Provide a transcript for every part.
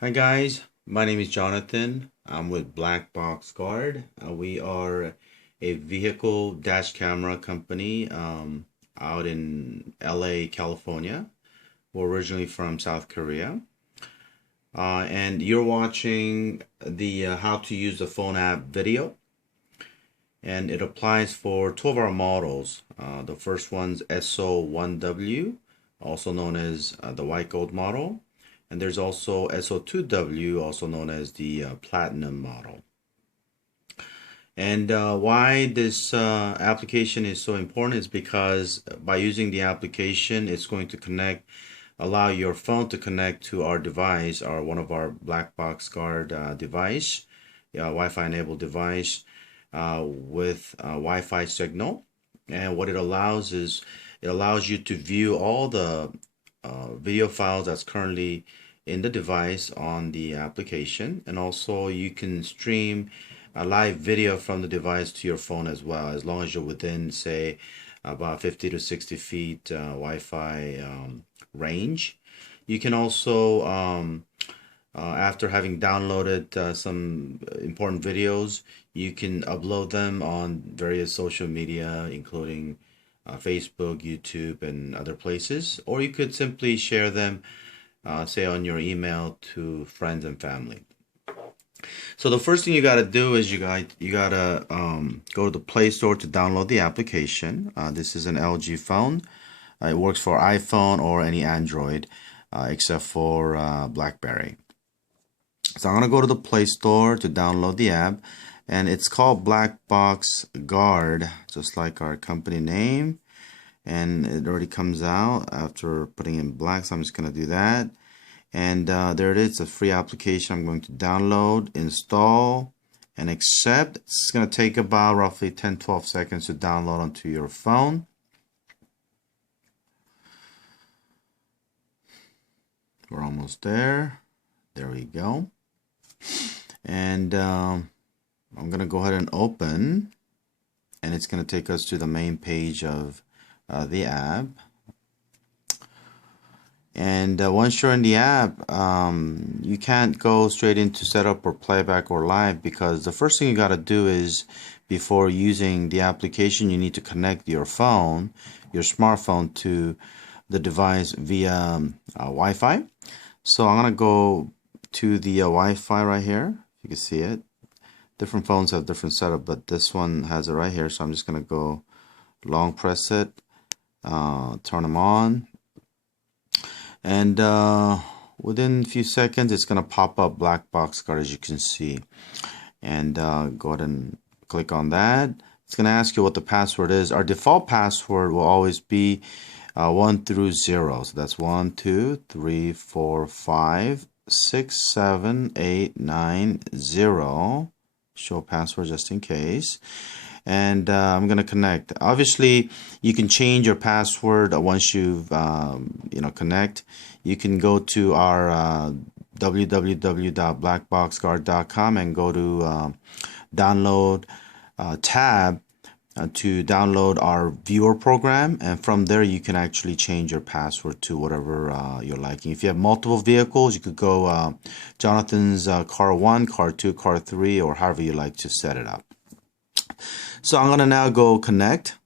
Hi guys, my name is Jonathan. I'm with BlackboxGuard. We are a vehicle dash camera company out in LA, California. We're originally from South Korea. And you're watching the how to use the phone app video. And it applies for two of our models. The first one's SO1W, also known as the white gold model. And there's also SO2W, also known as the platinum model. And why this application is so important is because by using the application, it's going to allow your phone to connect to our device, or one of our BlackboxGuard device, Wi-Fi enabled device with Wi-Fi signal. And what it allows is it allows you to view all the video files that's currently in the device on the application, and also you can stream a live video from the device to your phone as well, as long as you're within, say, about 50 to 60 feet Wi-Fi range. You can also after having downloaded some important videos, you can upload them on various social media, including Facebook, YouTube, and other places. Or you could simply share them, say, on your email to friends and family. So the first thing you got to do is you gotta go to the Play Store to download the application. This is an LG phone. It works for iPhone or any Android, except for BlackBerry. So I'm gonna go to the Play Store to download the app, and it's called BlackboxGuard, just like our company name. And it already comes out after putting in black, so I'm just gonna do that. And there it is, a free application. I'm going to download, install, and accept. It's gonna take about roughly 10-12 seconds to download onto your phone. We're almost there. There we go. And I'm going to go ahead and open, and it's going to take us to the main page of the app. And once you're in the app, you can't go straight into setup or playback or live, because the first thing you got to do is, before using the application, you need to connect your phone, your smartphone, to the device via Wi-Fi. So I'm going to go to the Wi-Fi right here. You can see it. Different phones have different setup, but this one has it right here. So I'm just going to go long press it, turn them on. And within a few seconds, it's going to pop up BlackboxGuard, as you can see. And go ahead and click on that. It's going to ask you what the password is. Our default password will always be 1 through 0. So that's 1, 2, 3, 4, 5, 6, 7, 8, 9, 0. Show password just in case. And I'm going to connect. Obviously, you can change your password once you've connect. You can go to our www.blackboxguard.com and go to download tab to download our viewer program, and from there you can actually change your password to whatever you're liking. If you have multiple vehicles, you could go Jonathan's car 1, car 2, car 3, or however you like to set it up. So I'm gonna now go connect,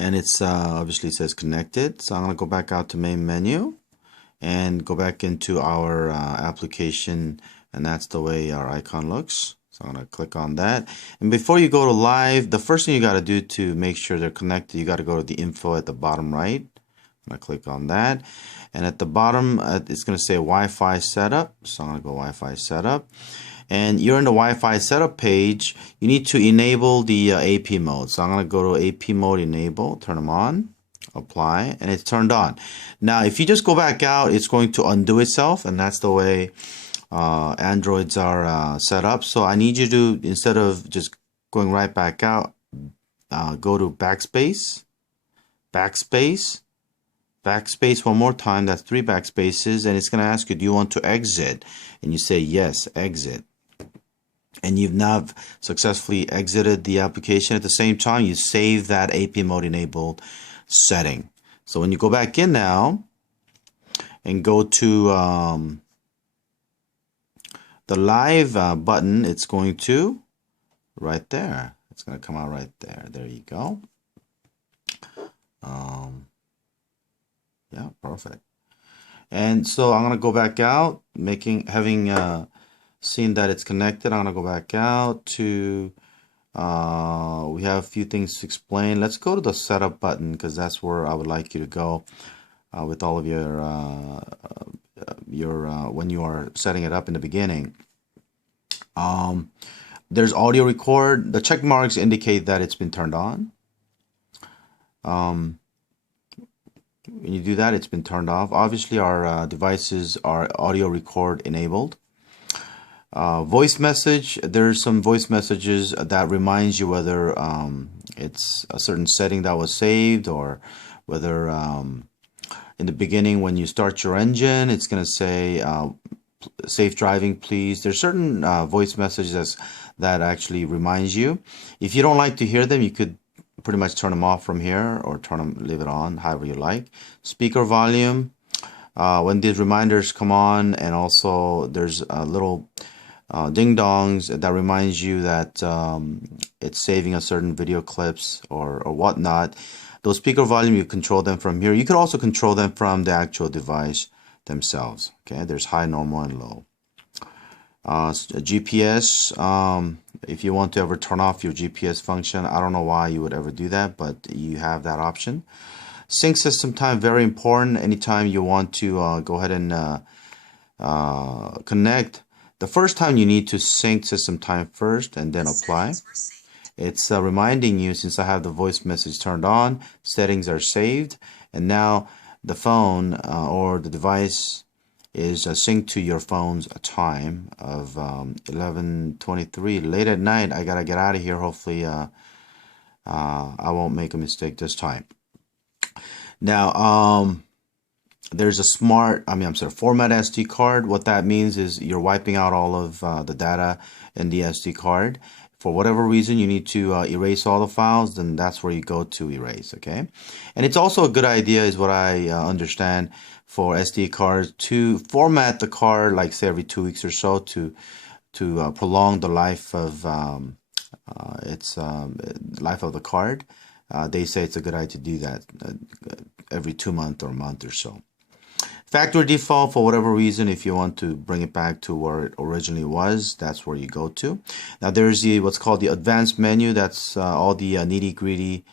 and it's obviously says connected. So I'm gonna go back out to main menu and go back into our application, and that's the way our icon looks. So I'm going to click on that. And before you go to live, the first thing you got to do to make sure they're connected, you got to go to the info at the bottom right. I'm going to click on that. And at the bottom, it's going to say Wi-Fi setup. So I'm going to go Wi-Fi setup. And you're in the Wi-Fi setup page. You need to enable the AP mode. So I'm going to go to AP mode, enable, turn them on, apply, and it's turned on. Now, if you just go back out, it's going to undo itself, and that's the way Androids are set up. So I need you to, instead of just going right back out, go to backspace, backspace, backspace one more time. That's 3 backspaces, and it's going to ask you, do you want to exit? And you say yes, exit. And you've now successfully exited the application. At the same time, you save that AP mode enabled setting. So when you go back in now, and go to the live button, it's going to right there. It's going to come out right there. There you go. Yeah, perfect. And so I'm gonna go back out, having seen that it's connected. I'm gonna go back out to. We have a few things to explain. Let's go to the setup button because that's where I would like you to go with all of your when you are setting it up in the beginning. There's audio record. The check marks indicate that it's been turned on. When you do that, it's been turned off. Obviously, our devices are audio record enabled. Voice message, there's some voice messages that reminds you whether it's a certain setting that was saved, or whether in the beginning when you start your engine, it's going to say safe driving, please. There's certain voice messages that actually reminds you. If you don't like to hear them, you could pretty much turn them off from here, or leave it on, however you like. Speaker volume, when these reminders come on, and also there's a little ding-dongs that reminds you that it's saving a certain video clips or whatnot. Those speaker volume, you control them from here. You could also control them from the actual device themselves. Okay, there's high, normal, and low. GPS, if you want to ever turn off your GPS function, I don't know why you would ever do that, but you have that option. Sync system time, very important. Anytime you want to go ahead and connect, the first time you need to sync system time first and then apply. It's reminding you, since I have the voice message turned on, settings are saved, and now the phone or the device is synced to your phone's time of 11:23 late at night. I gotta get out of here. Hopefully I won't make a mistake this time. Now there's a format SD card. What that means is you're wiping out all of the data in the SD card. For whatever reason you need to erase all the files, then that's where you go to erase. Okay, and it's also a good idea, is what I understand, for SD cards to format the card, like say every 2 weeks or so, to prolong the life of life of the card. They say it's a good idea to do that every 2 months or a month or so. Factory default, for whatever reason, if you want to bring it back to where it originally was, that's where you go to. Now there's what's called the advanced menu. That's all the nitty-gritty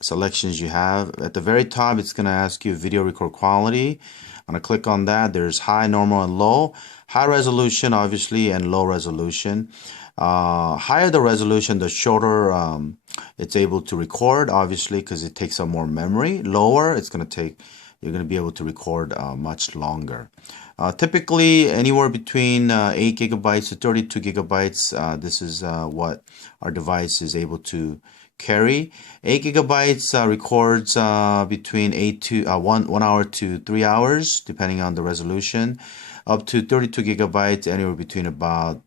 selections you have. At the very top, it's going to ask you video record quality. I'm going to click on that. There's high, normal, and low. High resolution, obviously, and low resolution. Higher the resolution, the shorter it's able to record, obviously, because it takes up more memory. Lower, you're going to be able to record much longer. Typically, anywhere between 8 gigabytes to 32 gigabytes. This is what our device is able to carry. 8 gigabytes records between 1 hour to 3 hours, depending on the resolution. Up to 32 gigabytes, anywhere between about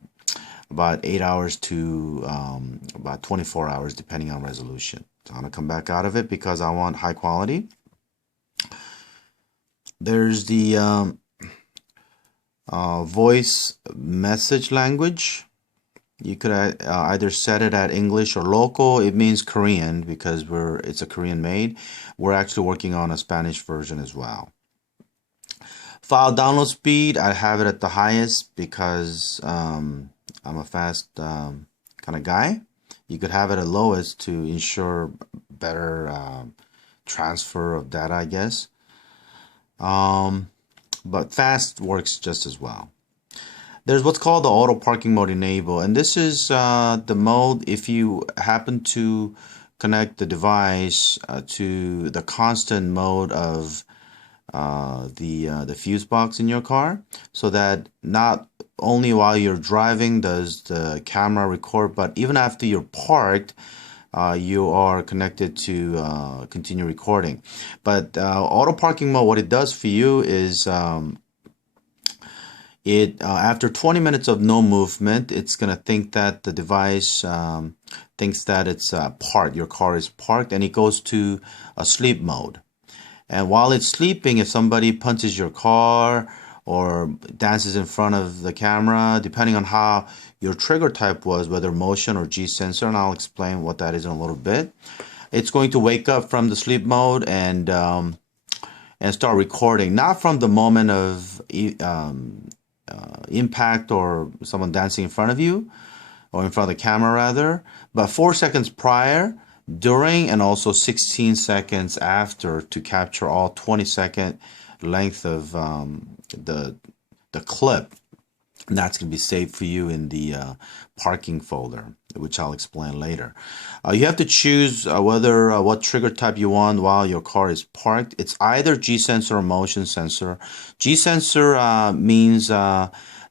8 hours to about 24 hours, depending on resolution. So I'm gonna come back out of it because I want high quality. There's the voice message language. You could either set it at English or local. It means Korean because it's a Korean made. We're actually working on a Spanish version as well. File download speed, I have it at the highest because I'm a fast kind of guy. You could have it at lowest to ensure better transfer of data, I guess. But fast works just as well. There's what's called the auto parking mode enable, and this is the mode if you happen to connect the device to the constant mode of the fuse box in your car, so that not only while you're driving does the camera record, but even after you're parked, you are connected to continue recording. But auto parking mode, what it does for you is after 20 minutes of no movement, it's gonna think that the device thinks that it's parked, your car is parked, and it goes to a sleep mode. And while it's sleeping, if somebody punches your car or dances in front of the camera, depending on how your trigger type was, whether motion or G sensor, and I'll explain what that is in a little bit, it's going to wake up from the sleep mode and start recording, not from the moment of impact or someone dancing in front of you, or in front of the camera rather, but 4 seconds prior, during, and also 16 seconds after to capture all 20-second length of the clip. And that's going to be saved for you in the parking folder, which I'll explain later. You have to choose what trigger type you want while your car is parked. It's either G sensor or motion sensor. G sensor means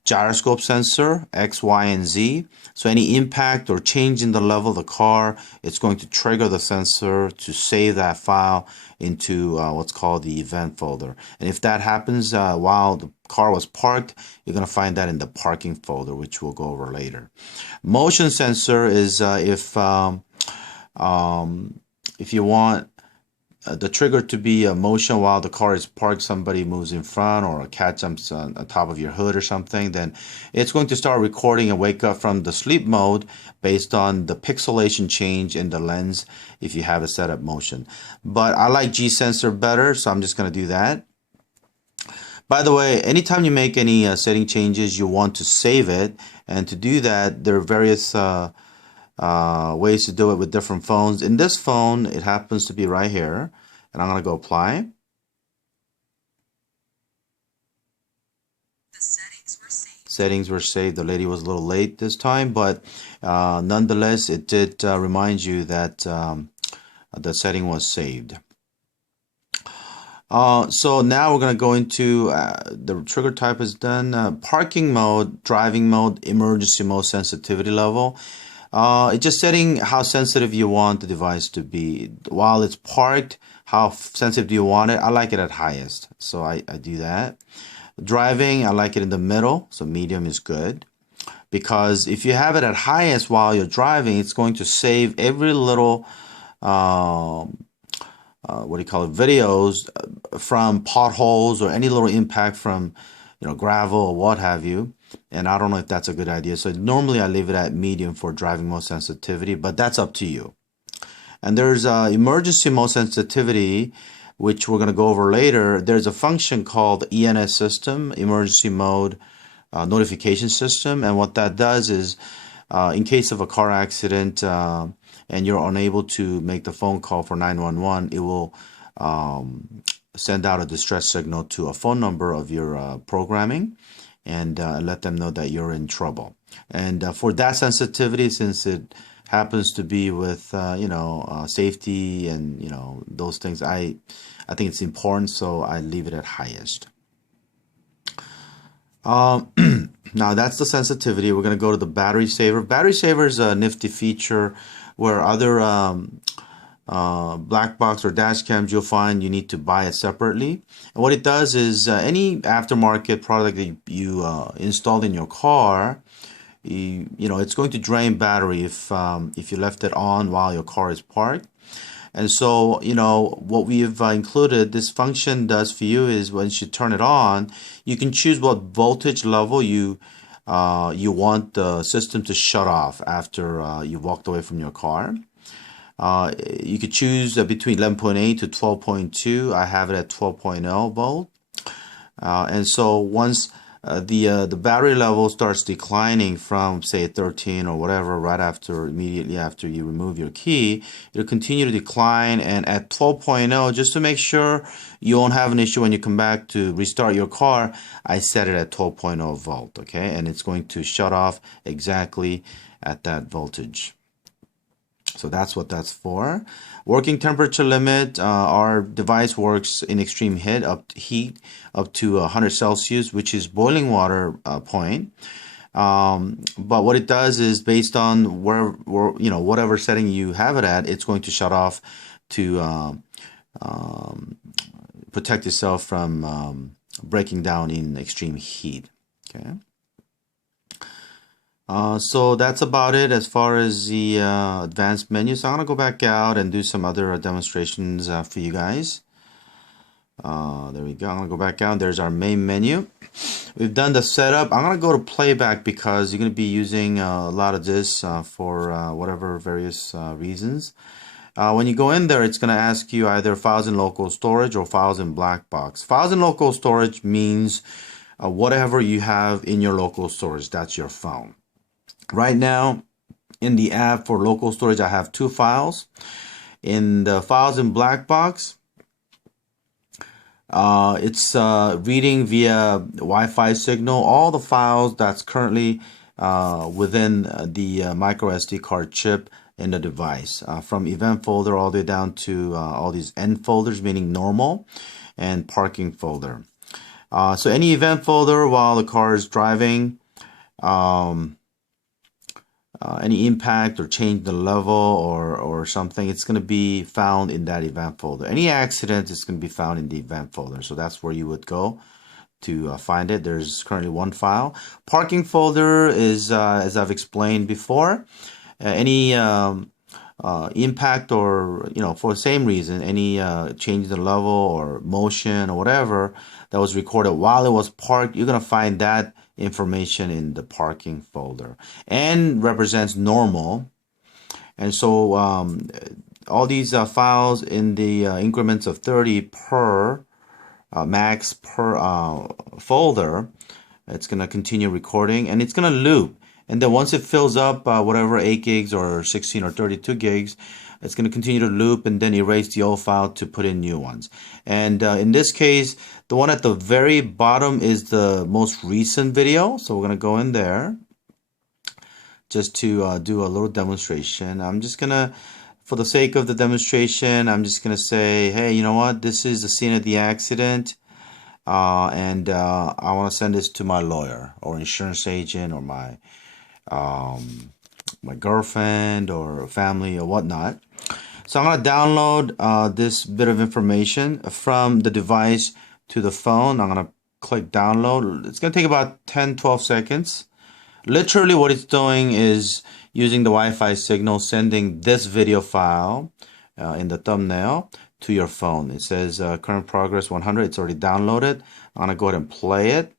gyroscope sensor, X, Y, and Z. So any impact or change in the level of the car, it's going to trigger the sensor to save that file into what's called the event folder. And if that happens while the car was parked, you're going to find that in the parking folder, which we'll go over later. Motion sensor is if you want the trigger to be a motion while the car is parked, somebody moves in front or a cat jumps on top of your hood or something, then it's going to start recording and wake up from the sleep mode based on the pixelation change in the lens if you have it set up motion. But I like G sensor better, so I'm just going to do that. By the way, anytime you make any setting changes, you want to save it, and to do that there are various ways to do it with different phones. In this phone, it happens to be right here, and I'm going to go apply. The settings were saved. Settings were saved. The lady was a little late this time, but nonetheless, it did remind you that the setting was saved. So now we're going to go into the trigger type is done. Parking mode, driving mode, emergency mode, sensitivity level. It's just setting how sensitive you want the device to be. While it's parked, how sensitive do you want it? I like it at highest, so I do that. Driving, I like it in the middle, so medium is good. Because if you have it at highest while you're driving, it's going to save every little videos from potholes or any little impact from gravel or what have you. And I don't know if that's a good idea. So normally I leave it at medium for driving mode sensitivity, but that's up to you. And there's emergency mode sensitivity, which we're going to go over later. There's a function called ENS system, emergency mode notification system. And what that does is in case of a car accident and you're unable to make the phone call for 911, it will send out a distress signal to a phone number of your programming and let them know that you're in trouble. And for that sensitivity, since it happens to be with safety and those things, I think it's important, so I leave it at highest. Now that's the sensitivity. We're going to go to the battery saver. Battery saver is a nifty feature where other black box or dash cams you'll find you need to buy it separately. And what it does is any aftermarket product that you installed in your car, it's going to drain battery if you left it on while your car is parked. And so what we've included, this function does for you is once you turn it on, you can choose what voltage level you want the system to shut off after you walked away from your car. You could choose between 11.8 to 12.2. I have it at 12.0 volt. And so once the battery level starts declining from say 13 or whatever immediately after you remove your key, it'll continue to decline, and at 12.0, just to make sure you won't have an issue when you come back to restart your car, I set it at 12.0 volt, okay, and it's going to shut off exactly at that voltage. So that's what that's for. Working temperature limit, our device works in extreme heat up to 100 Celsius, which is boiling water point. But what it does is based on whatever setting you have it at, it's going to shut off to protect yourself from breaking down in extreme heat. Okay. So that's about it as far as the advanced menu. So I'm going to go back out and do some other demonstrations for you guys. There we go. I'm gonna go back out. There's our main menu. We've done the setup. I'm gonna go to playback because you're gonna be using a lot of this for whatever various reasons. When you go in there, it's gonna ask you either files in local storage or files in BlackBox. Files in local storage means whatever you have in your local storage. That's your phone. Right now, in the app for local storage, I have 2 files. In the files in BlackBox, it's reading via Wi-Fi signal all the files that's currently within the micro SD card chip in the device, from event folder all the way down to all these end folders, meaning normal, and parking folder. So any event folder while the car is driving, any impact or change the level or something, it's going to be found in that event folder. Any accident is going to be found in the event folder. So that's where you would go to find it. There's currently 1 file. Parking folder is, as I've explained before, any impact or, for the same reason, any change in the level or motion or whatever that was recorded while it was parked, you're going to find that information in the parking folder. And represents normal. And so all these files in the increments of 30 per max per folder, it's going to continue recording and it's going to loop. And then once it fills up whatever 8 gigs or 16 or 32 gigs, it's going to continue to loop and then erase the old file to put in new ones. And in this case, the one at the very bottom is the most recent video. So we're going to go in there just to do a little demonstration. I'm just going to, for the sake of the demonstration, I'm just going to say, hey, you know what? This is the scene of the accident. And I want to send this to my lawyer or insurance agent or my girlfriend or family or whatnot. So I'm going to download this bit of information from the device to the phone. I'm going to click download. It's going to take about 10-12 seconds. Literally what it's doing is using the Wi-Fi signal, sending this video file in the thumbnail to your phone. It says current progress 100. It's already downloaded. I'm going to go ahead and play it.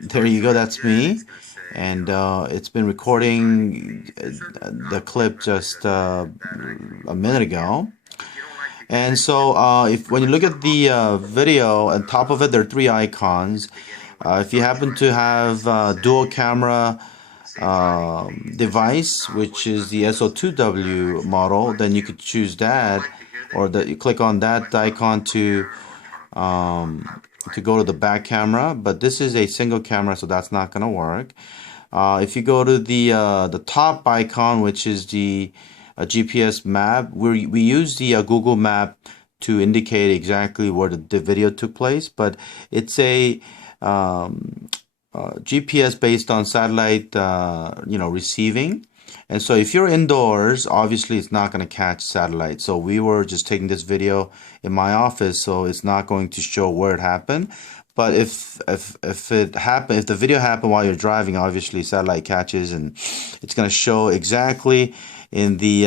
There you go, that's me. And it's been recording the clip just a minute ago. And so when you look at the video, on top of it there are 3 icons. If you happen to have dual camera device, which is the SO2W model, then you could choose that, or you click on that icon to go to the back camera. But this is a single camera, so that's not going to work. If you go to the top icon, which is the GPS map, we use the Google map to indicate exactly where the video took place, but it's a GPS based on satellite receiving. And so if you're indoors, obviously it's not going to catch satellite. So we were just taking this video in my office, so it's not going to show where it happened. But if the video happened while you're driving, obviously satellite catches, and it's going to show exactly in the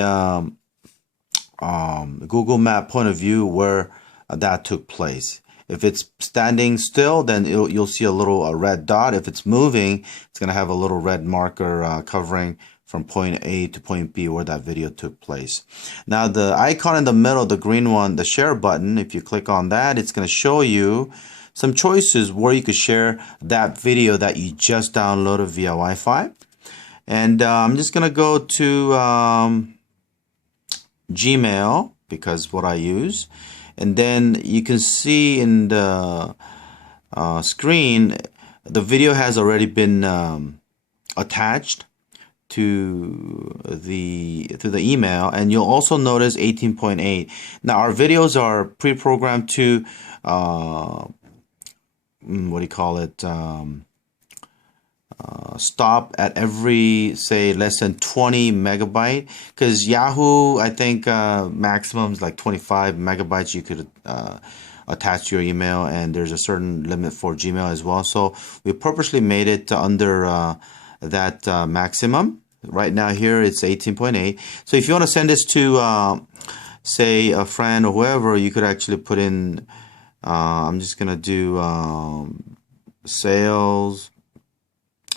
Google Map point of view where that took place. If it's standing still, then you'll see a little red dot. If it's moving, it's going to have a little red marker covering from point A to point B where that video took place. Now the icon in the middle, the green one, the share button, if you click on that, it's going to show you some choices where you could share that video that you just downloaded via Wi-Fi. And I'm just going to go to Gmail, because what I use. And then you can see in the screen, the video has already been attached to the email, and you'll also notice 18.8. Now our videos are pre-programmed to what do you call it? Stop at every, say, less than 20 megabyte, because Yahoo, I think maximum is like 25 megabytes you could attach to your email, and there's a certain limit for Gmail as well. So we purposely made it under that maximum. Right now here it's 18.8. So if you want to send this to say a friend or whoever, you could actually put in, I'm just going to do sales.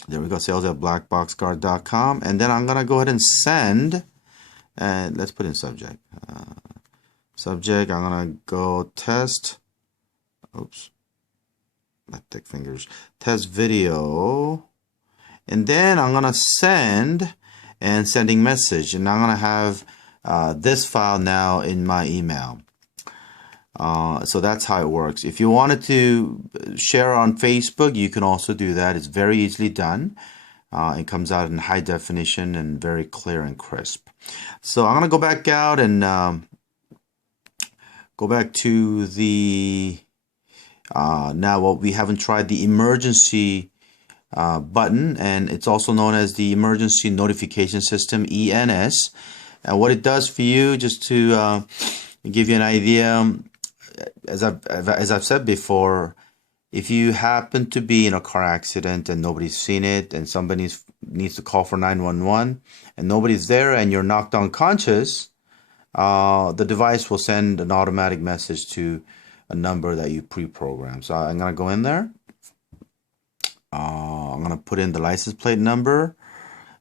There we go, sales at BlackboxGuard.com. And then I'm going to go ahead and send, and let's put in subject. Subject, I'm going to go test. Oops, my thick fingers. Test video. And then I'm going to send and sending message. And I'm going to have this file now in my email. So that's how it works. If you wanted to share on Facebook, you can also do that. It's very easily done. It comes out in high definition and very clear and crisp. So I'm going to go back out and go back to the, now what we haven't tried, the emergency button, and it's also known as the Emergency Notification System, ENS. And what it does for you, just to give you an idea, as I've said before, if you happen to be in a car accident and nobody's seen it, and somebody needs to call for 911 and nobody's there, and you're knocked unconscious, the device will send an automatic message to a number that you pre-programmed. So I'm going to go in there. I'm going to put in the license plate number,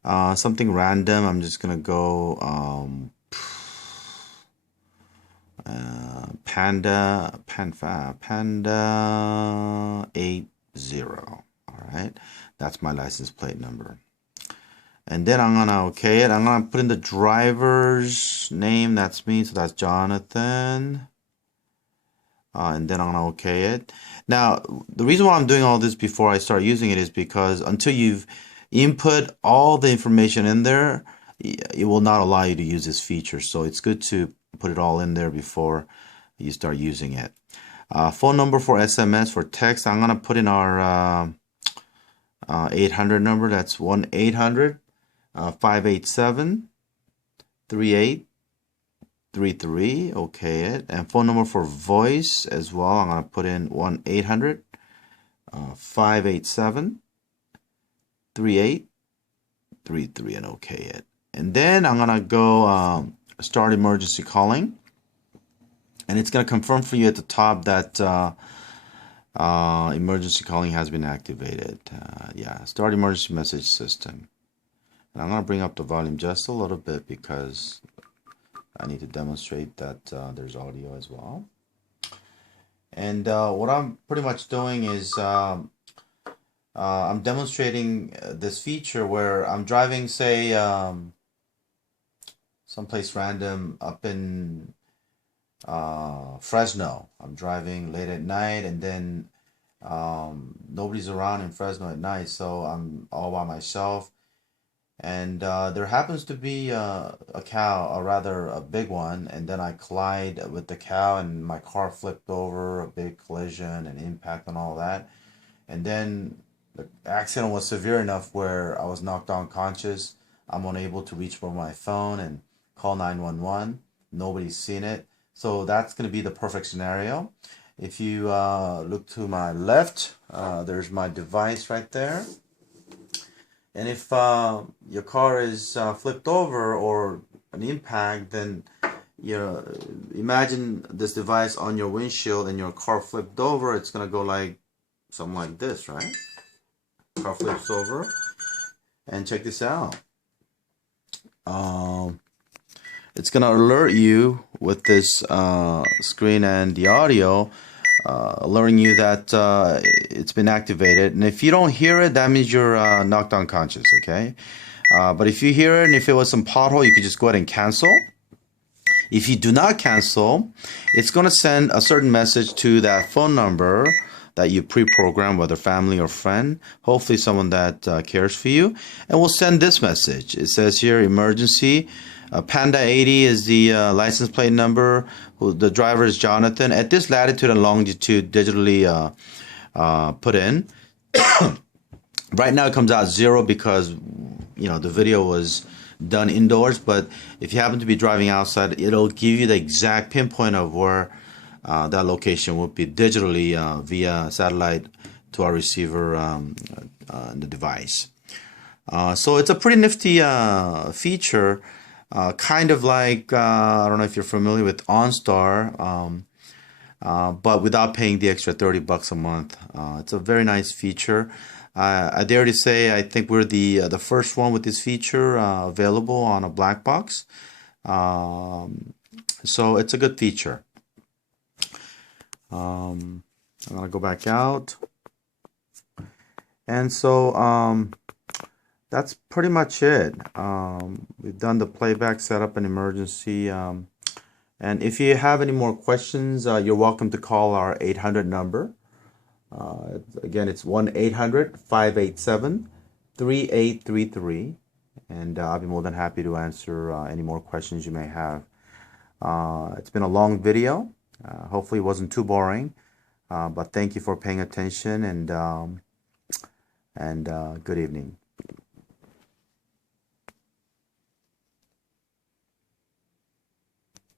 something random. I'm just going to go Panda 80. All right, that's my license plate number. And then I'm gonna okay it. I'm gonna put in the driver's name. That's me, so that's Jonathan. And then I'm gonna okay it. Now, the reason why I'm doing all this before I start using it is because until you've input all the information in there, it will not allow you to use this feature. So it's good to put it all in there before you start using it. Phone number for SMS, for text, I'm gonna put in our 800 number. That's 1-800-587-3833. Okay it. And phone number for voice as well, I'm gonna put in 1-800-587-3833 and okay it. And then I'm gonna go start emergency calling, and it's gonna confirm for you at the top that emergency calling has been activated. Yeah, start emergency message system. And I'm gonna bring up the volume just a little bit because I need to demonstrate that there's audio as well. And what I'm pretty much doing is I'm demonstrating this feature where I'm driving, say, someplace random up in Fresno. I'm driving late at night, and then nobody's around in Fresno at night, so I'm all by myself. And there happens to be a cow, or rather a big one, and then I collide with the cow and my car flipped over, a big collision and impact and all that. And then the accident was severe enough where I was knocked unconscious. I'm unable to reach for my phone and call 911. Nobody's seen it. So that's going to be the perfect scenario. If you look to my left, there's my device right there. And if your car is flipped over or an impact, then imagine this device on your windshield and your car flipped over. It's going to go like something like this, right? Car flips over. And check this out. It's going to alert you with this screen and the audio, alerting you that it's been activated. And if you don't hear it, that means you're knocked unconscious, okay? But if you hear it and if it was some pothole, you could just go ahead and cancel. If you do not cancel, it's going to send a certain message to that phone number that you pre-programmed, whether family or friend, hopefully someone that cares for you, and we'll send this message. It says here, emergency. Panda 80 is the license plate number. The driver is Jonathan. At this latitude and longitude, digitally put in. Right now it comes out 0 because the video was done indoors. But if you happen to be driving outside, it'll give you the exact pinpoint of where that location would be digitally via satellite to our receiver in the device. So it's a pretty nifty feature. Kind of like, I don't know if you're familiar with OnStar, but without paying the extra 30 bucks a month. It's a very nice feature. I dare to say I think we're the first one with this feature available on a black box. So it's a good feature. I'm gonna go back out, and so that's pretty much it. We've done the playback setup and emergency. And if you have any more questions, you're welcome to call our 800 number. Again, it's 1-800-587-3833. And I'll be more than happy to answer any more questions you may have. It's been a long video. Hopefully it wasn't too boring. But thank you for paying attention, and good evening.